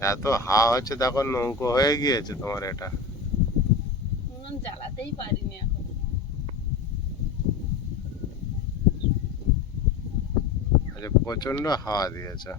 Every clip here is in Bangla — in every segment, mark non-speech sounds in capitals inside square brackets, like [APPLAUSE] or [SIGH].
এত হাওয়া হচ্ছে দেখো নৌকো হয়ে গিয়েছে তোমার এটা। জ্বালাতেই পারিনি এখন। আচ্ছা প্রচণ্ড হাওয়া দিয়েছে।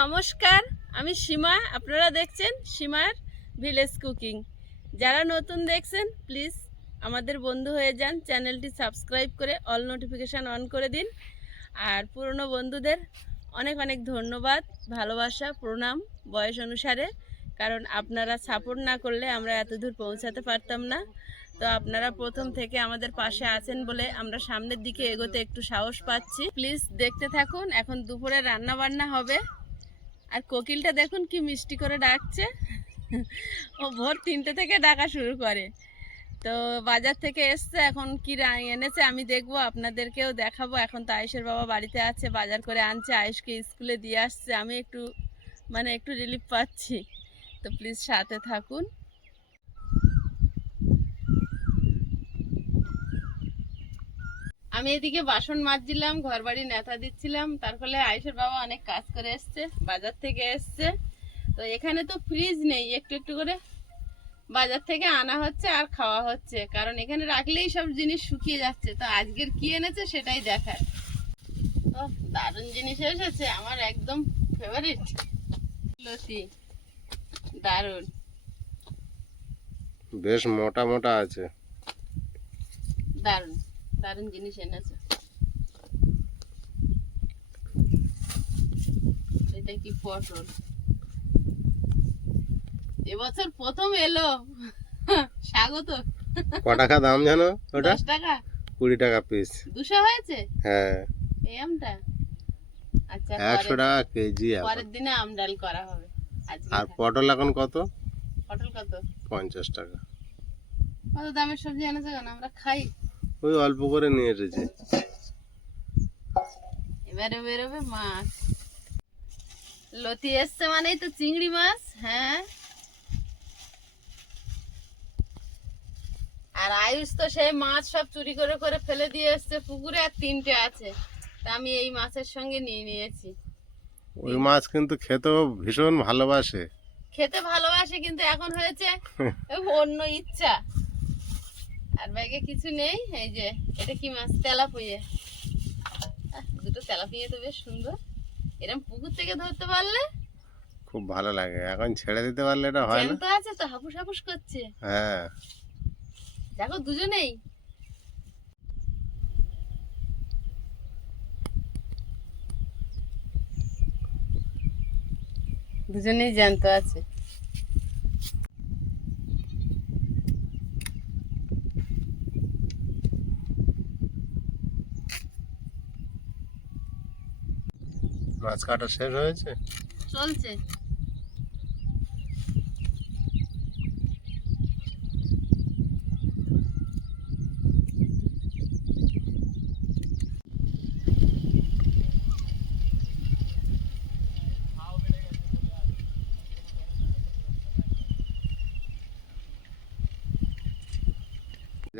নমস্কার, আমি সীমা। আপনারা দেখছেন সীমার ভিলেজ কুকিং। যারা নতুন দেখছেন, প্লিজ আমাদের বন্ধু হয়ে যান, চ্যানেলটি সাবস্ক্রাইব করে অল নোটিফিকেশান অন করে দিন। আর পুরনো বন্ধুদের অনেক অনেক ধন্যবাদ, ভালোবাসা, প্রণাম বয়স অনুসারে। কারণ আপনারা সাপোর্ট না করলে আমরা এত দূর পৌঁছাতে পারতাম না। তো আপনারা প্রথম থেকে আমাদের পাশে আছেন বলে আমরা সামনের দিকে এগোতে একটু সাহস পাচ্ছি। প্লিজ দেখতে থাকুন, এখন দুপুরে রান্না বান্না হবে। আর কোকিলটা দেখুন কি মিষ্টি করে ডাকছে। ও ভোর তিনটে থেকে ডাকা শুরু করে। তো বাজার থেকে এসছে, এখন কি এনেছে আমি দেখব, আপনাদেরকেও দেখাবো। এখন তো আয়েসের বাবা বাড়িতে আছে, বাজার করে আনছে, আয়েশকে স্কুলে দিয়ে আসছে। আমি একটু মানে একটু রিলিফ পাচ্ছি। তো প্লিজ সাথে থাকুন। আমি এদিকে বাসন মাজছিলাম ঘর বাড়ি নেতা দিচ্ছিলাম। তার ফলে আয়ুষের বাবা অনেক কাজ করে এসছে বাজার থেকে এসছে। তো এখানে তো ফ্রিজ নেই একটু একটু করে বাজার থেকে আনা হচ্ছে আর খাওয়া হচ্ছে। কারণ এখানে রাখলেই সব জিনিস শুকিয়ে যাচ্ছে। তো আজকের কি এনেছে সেটাই দেখার। তো দারুণ জিনিস এসেছে আমার একদম ফেভারিট লতি দারুণ। বেশ মোটা মোটা আছে। দারুণ। দারুণ জিনিস এনেছে। এটা কি পটল? এবছর প্রথম এলো। স্বাগত। ক টাকা দাম জানো ওটা? দশ টাকা। কুড়ি টাকা পিস দুশো হয়েছে? হ্যাঁ। এই আমটা? আচ্ছা একশো টাকা কেজি পরের দিনে আম ডাল করা হবে। আর পটল এখন কত? পটল কত? পঞ্চাশ টাকা। কত দামের সবজি এনেছে কেন আমরা খাই। ওই অল্প করে নিয়ে এসেছে। এবারে বেরোবে মাছ। লতি এসছে মানেই তো চিংড়ি মাছ হ্যাঁ? আর আয়ুষ তো সেই মাছ সব চুরি করে করে ফেলে দিয়ে এসছে পুকুরে আর তিনটে আছে। তা আমি এই মাছের সঙ্গে নিয়ে নিয়েছি। ওই মাছ কিন্তু খেতেও ভীষণ ভালোবাসে। খেতে ভালোবাসে কিন্তু এখন হয়েছে [LAUGHS] অন্য ইচ্ছা। আর ব্যাগে কিছু নেই এই যে এটা কি মাছ? তেলাপুয়ে। দুটো তেলাপুয়ে তো বেশ সুন্দর। এরকম পুকুর থেকে ধরতে পারলে? খুব ভালো লাগে। এখন ছেড়ে দিতে পারলে এটা হয় না। জ্যান্ত আছে তো হাপুস হাপুস করছে। হ্যাঁ। দেখো দুজনেই। দুজনেই জ্যান্ত আছে। মাছ কাটা শেষ হয়েছে? চলছে।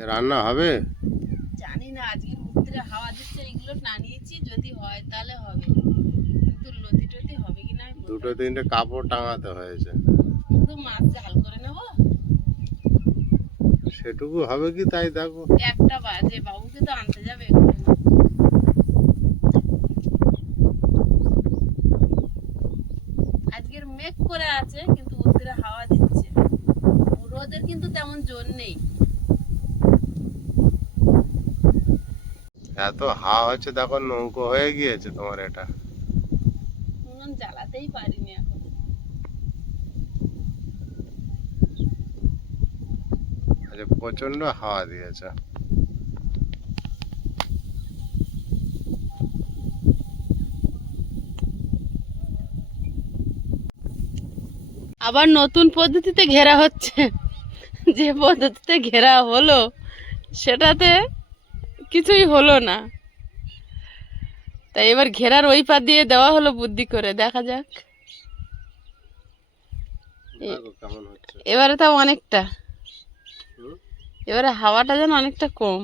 রান্না হবে? জানি না আজকে উত্তরে হাওয়া দিচ্ছে এগুলো টানিয়েছি যদি হয় তাহলে হবে কিন্তু লতি টতি হবে কি না আমি বলতে দুটো তিনটে কাপড় টাঙাতে হয়েছে। মাছ ঝাল করে নেব? সেটুকু হবে কি তাই দেখো। একটা বাজে বাবুকে তো আনতে যাবে আজকের মেঘ করে আছে কিন্তু উত্তরে হাওয়া দিচ্ছে। রোদের কিন্তু তেমন জোর নেই। এত হাওয়া হচ্ছে দেখো নৌকো হয়ে গিয়েছে তোমার এটা। জ্বালাতেই পারিনি এখন। আজ প্রচণ্ড হাওয়া দিয়েছে। আবার নতুন পদ্ধতিতে ঘেরা হচ্ছে। যে পদ্ধতিতে ঘেরা হলো সেটাতে কিছুই হলো না। তাই এবার ঘেরার ওই পা দিয়ে দেওয়া হলো বুদ্ধি করে দেখা যাক। এবারে তাও অনেকটা। এবারে হাওয়াটা যেন অনেকটা কম।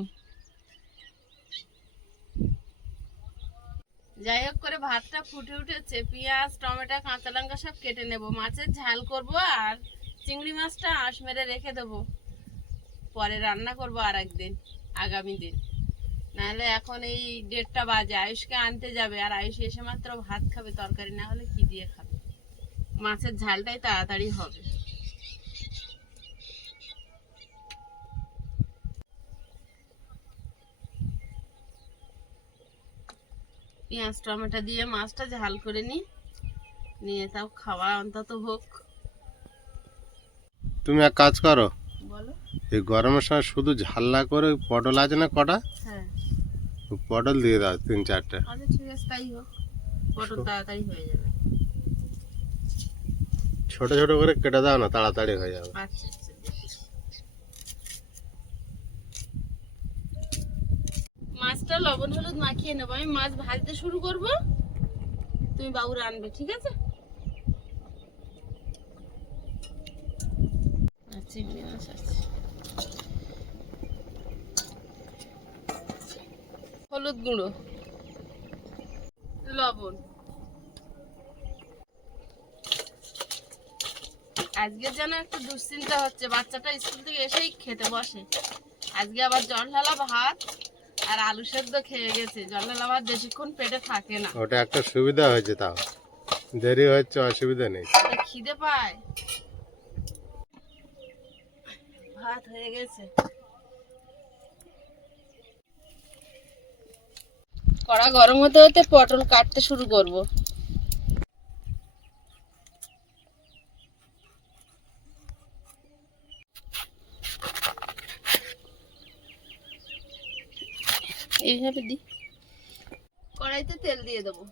যাই হোক করে ভাতটা ফুটে উঠেছে পেঁয়াজ টমেটো কাঁচা লঙ্কা সব কেটে নেব। মাছের ঝাল করব আর চিংড়ি মাছটা আঁশ মেরে রেখে দেবো। পরে রান্না করব আর একদিন আগামী দিন। নাহলে এখন এই দেড়টা বাজে আয়ুষকে আনতে যাবে আর আয়ুষ এসে মাত্র ভাত খাবে তরকারি না হলে কি দিয়ে খাবে? মাছের ঝালটাই তাড়াতাড়ি হবে। পেঁয়াজ টমেটো দিয়ে মাছটা ঝাল করে নি নিয়ে তাও খাওয়া অন্তত হোক। তুমি এক কাজ করো বলো। এই গরমের সময় শুধু ঝাল না করে পটল আছে না কটা? হ্যাঁ। পটল দিয়ে দাও তিন চারটে। আচ্ছা ঠিক আছে তাই হোক। পটল তাড়াতাড়ি হয়ে যাবে। ছোট ছোট করে কেটে দাও না তাড়াতাড়ি হয়ে যাবে। আচ্ছা আচ্ছা মাছটা লবণ হলুদ মাখিয়ে নেব। আমি মাছ ভাজতে শুরু করব। তুমি বাবু রানবে ঠিক আছে? মাছ আছে। হলুদ গুঁড়ো লবণ। আজকে যেন একটু দুশ্চিন্তা হচ্ছে বাচ্চাটা স্কুল থেকে এসেই খেতে বসে। আজকে আবার জল ঢালা ভাত আর আলু সেদ্ধ খেয়ে গেছে। জল ঢালা ভাত বেশিক্ষণ পেটে থাকে না। ওটা একটা সুবিধা হয়েছে তাও। দেরি হচ্ছে অসুবিধা নেই। খিদে পায়। ভাত হয়ে গেছে। কড়া গরম হতে হতে পটল কাটতে শুরু করব। এইভাবে দি। কড়াইতে তেল দিয়ে দেবো।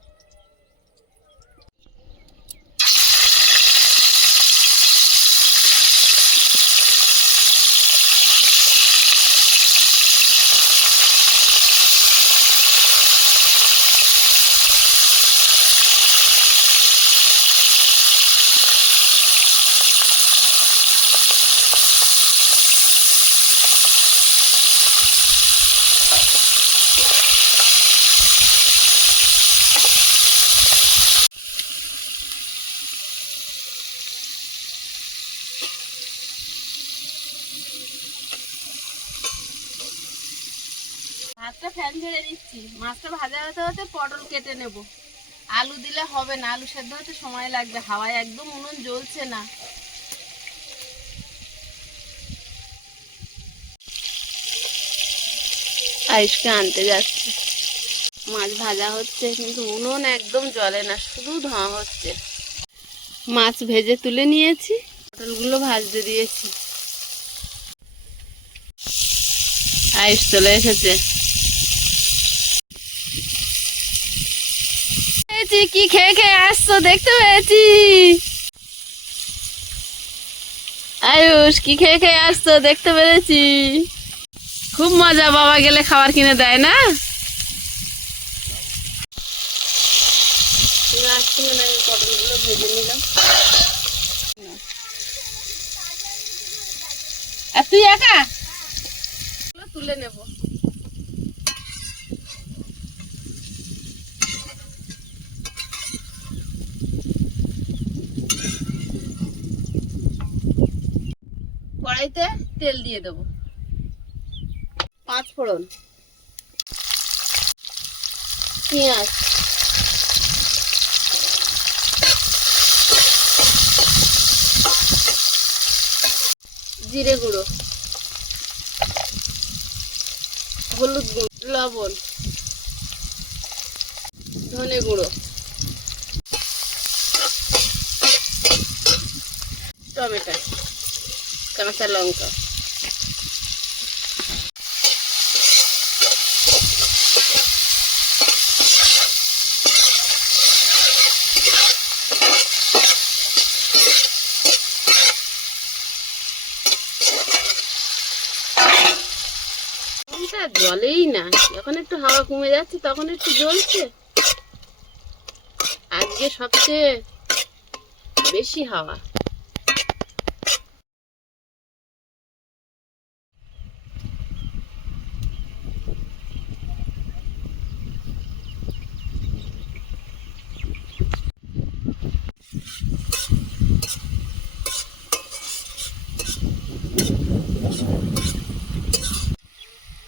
ঝেড়ে দিচ্ছি মাছটা ভাজা হতে হতে পটল কেটে নেব। আলু দিলে হবে না, আলু সেদ্ধ হতে সময় লাগবে। হাওয়ায় একদম উনুন জ্বলছে না। আয়ুষকে আনতে যাচ্ছে। মাছ ভাজা হচ্ছে, কিন্তু উনুন একদম জ্বলে না, শুধু ধোঁয়া হচ্ছে। মাছ ভেজে তুলে নিয়েছি, পটলগুলো ভাজতে দিয়েছি। আয়ুষ চলে এসেছে। পেয়েছি, কি খেয়ে খেয়ে আসছো, দেখতে পেয়েছি। আয়ুষ, কি খেয়ে খেয়ে আসছো, দেখতে পেরেছি। খুব মজা, বাবা গেলে খাবার কিনে দেয়, না? আর তুই একা? তুলে নেব। কড়াইতে তেল দিয়ে দেবো। পাঁচ ফোড়ন। পেঁয়াজ। জিরে গুঁড়ো। হলুদ গুঁড়ো। লবণ। ধনে গুঁড়ো। টমেটো। কাঁচা লঙ্কা। জলেই না। যখন একটু হাওয়া কমে যাচ্ছে, তখন একটু জ্বলছে। আজকে সবচেয়ে বেশি হাওয়া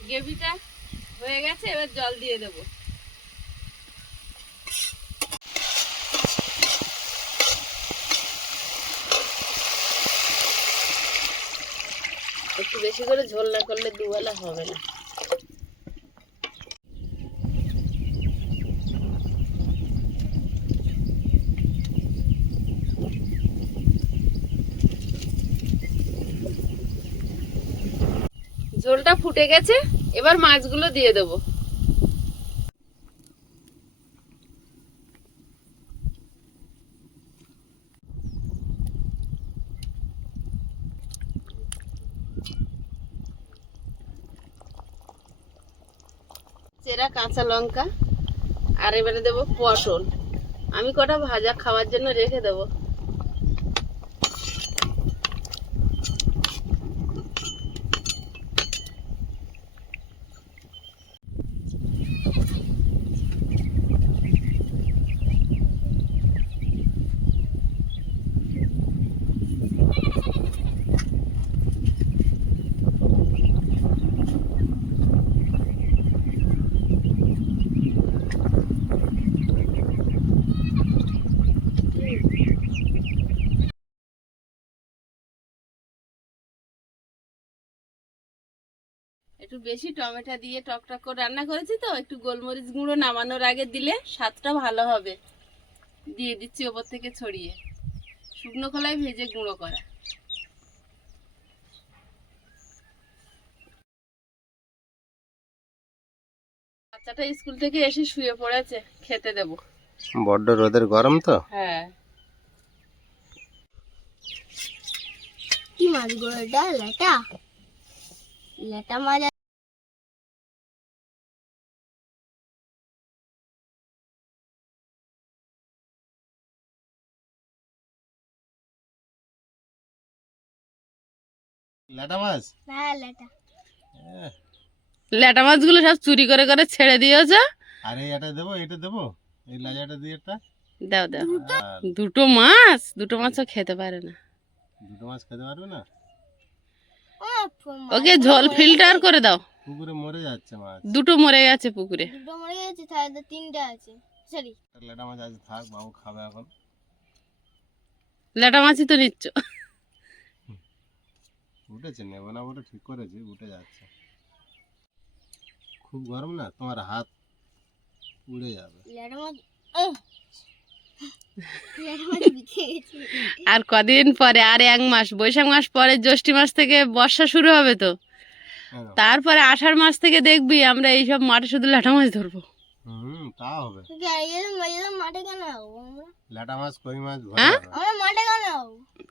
গ্রেভিটা হয়ে গেছে এবার জল দিয়ে দেব। একটু বেশি করে ঝোল না করলে দুবেলা হবে না। ঝোলটা ফুটে গেছে, এবার মাছগুলো দিয়ে দেবো চেরা কাঁচা লঙ্কা আর এবারে দেবো পটল। আমি কটা ভাজা খাওয়ার জন্য রেখে দেবো। একটু বেশি টমেটো দিয়ে টক টক করে রান্না করেছি তো একটু গোলমরিচ গুঁড়ো নামানোর আগে দিলে স্বাদটা ভালো হবে। দিয়ে দিচ্ছি ওপর থেকে ছড়িয়ে। শুকনো কলাই ভেজে গুঁড়ো করা। বাচ্চাটা স্কুল থেকে এসে শুয়ে পড়েছে খেতে দেবো। বড্ড রোদের গরম তো? হ্যাঁ। কি মাছ গো এটা? লেটা? লেটা মাছ ল্যাটা মাছ? হ্যাঁ লেটা এহ, ল্যাটা মাছগুলো সব চুরি করে করে ছেড়ে দিয়েছে? আরে এটা দেবো এটা দেবো? এই লাজাটা দিয়ে একটা? দাও দাও। দুটো। মাছ? দুটো মাছও খেতে পারে না। দুটো মাছ খেতে পারবে না? ও ওকে ঝোল ফিল্টার করে দাও। পুকুরে মরে যাচ্ছে মাছ। দুটো মরে গেছে পুকুরে। দুটো মরে গেছে তাহলে তো তিনটা আছে। সরি ল্যাটা মাছ আজ থাক বাবু খাবে এখন। ল্যাটা মাছই তো নিচ্ছ। উঠেছে নেব না বলে ঠিক করেছি উঠে যাচ্ছে। খুব গরম না? তোমার হাত উড়ে যাবে। লেটা! লেটা [LAUGHS] আর কদিন পরে আর এক মাস বৈশাখ মাস পরে জ্যৈষ্ঠী মাস থেকে বর্ষা শুরু হবে তো। তারপরে আষাঢ় মাস থেকে দেখবি আমরা এইসব মাঠে শুধু ল্যাটা মাছ ধরবো। হুম তা হবে। তোকে আর এরকম এরকম মাঠে কেন যাব মাছ কই মাছ ঘরে হ্যাঁ? হবে। আমরা মাঠে কেন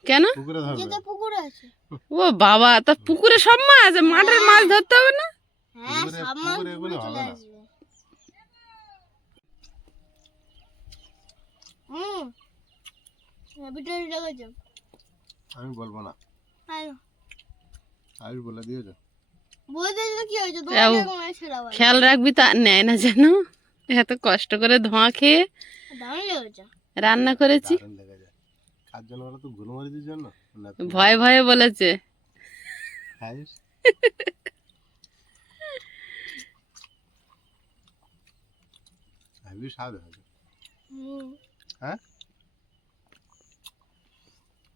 কেন? পুকুরে ধরবে। যেতে আছে। ও বাবা তা পুকুরে সব মাছ মাঠের মাছ ধরতে হবে না? হ্যাঁ পুকুরে- মাছ এগুলো হবে না। হুম। দেখেছ আমি বলব না। হ্যাঁ বলে দিয়েছ। খেয়াল রাখবি তা নেয় না যেন। এত কষ্ট করে ধোঁয়া খেয়ে রান্না করেছি। ভয়ে ভয়ে বলেছে। হ্যাঁ?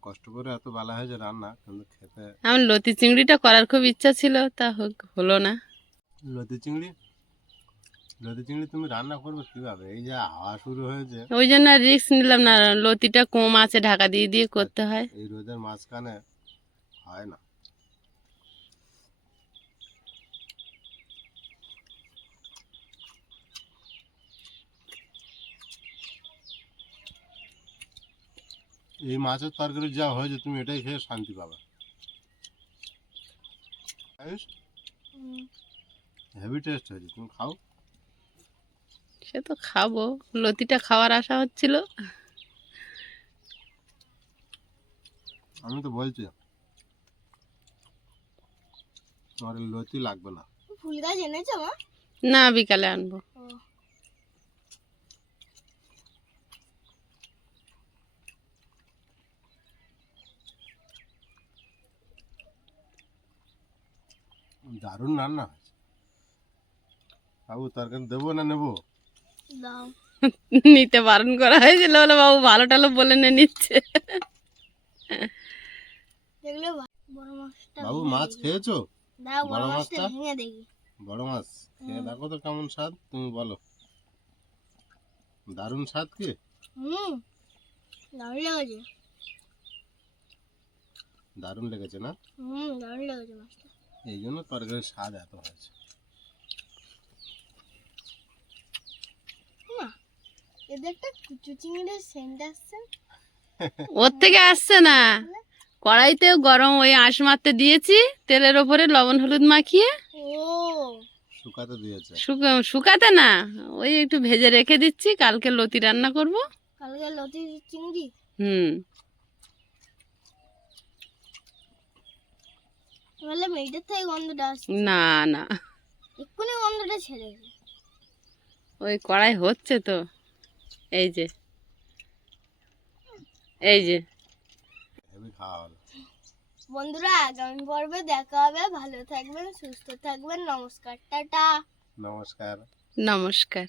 কষ্ট করে এত বেলা হয়েছে রান্না কিন্তু খেতে আমার লতি চিংড়িটা করার খুব ইচ্ছা ছিল তা হোক- হলো না। লতি চিংড়ি? লতি চিংড়ি তুমি রান্না করবে কীভাবে? এই যে হাওয়া শুরু হয়েছে। ওই জন্য রিস্ক নিলাম না লতিটা কম আছে ঢাকা দিয়ে দিয়ে করতে হয়। এই রোদের মাঝখানে হয় না। এই মাছের তরকারি যা হয়েছে তুমি এটাই খেয়ে শান্তি পাবে। হেভি টেস্ট হয়েছে তুমি খাও। সে তো খাব। লতিটা খাওয়ার আশা হচ্ছিল। আমি তো বলছি তোমার এই লতি লাগবে না। ফুল গাছ এনেছো মা? না বিকালে আনব। দারুণ রান্না হয়েছে। বাবু তরকারি দেবো না নেব? নিতে বারণ করা হয়েছিল বলে বাবু ভালো টালো বলে নে নিচ্ছে। বড় বাবু মাছ খেয়েছো? বড় বড় মাছটা বড় মাছ? খেয়ে দেখো তো কেমন স্বাদ তুমি বলো। দারুণ স্বাদ কি? হুম। দারুণ লেগেছে। দারুণ লেগেছে না? হুম দারুণ লেগেছে মাছটা। এই জন্য তরকারির স্বাদ এত হয়েছে। এদের একটা কুচু চিংড়ির সেন্ট আসছে ওর থেকে আসছে না। কড়াইতে গরম ওই আঁশ মারতে দিয়েছি তেলের ওপরে লবণ হলুদ মাখিয়ে। ও। শুকাতে দিয়েছে। শুকাতে না ওই একটু ভেজে রেখে দিচ্ছি কালকে লতি রান্না করব। কালকে লতি চিংড়ি? হুম। থেকে গন্ধটা আসছে। না না। এক্ষুনি গন্ধটা ছেড়ে ওই কড়াই হচ্ছে তো। এই যে। এই যে। হেভি খাওয়া। হলো বন্ধুরা আগামী পর্বে দেখা হবে। ভালো থাকবেন সুস্থ থাকবেন। নমস্কার টাটা। নমস্কার। নমস্কার।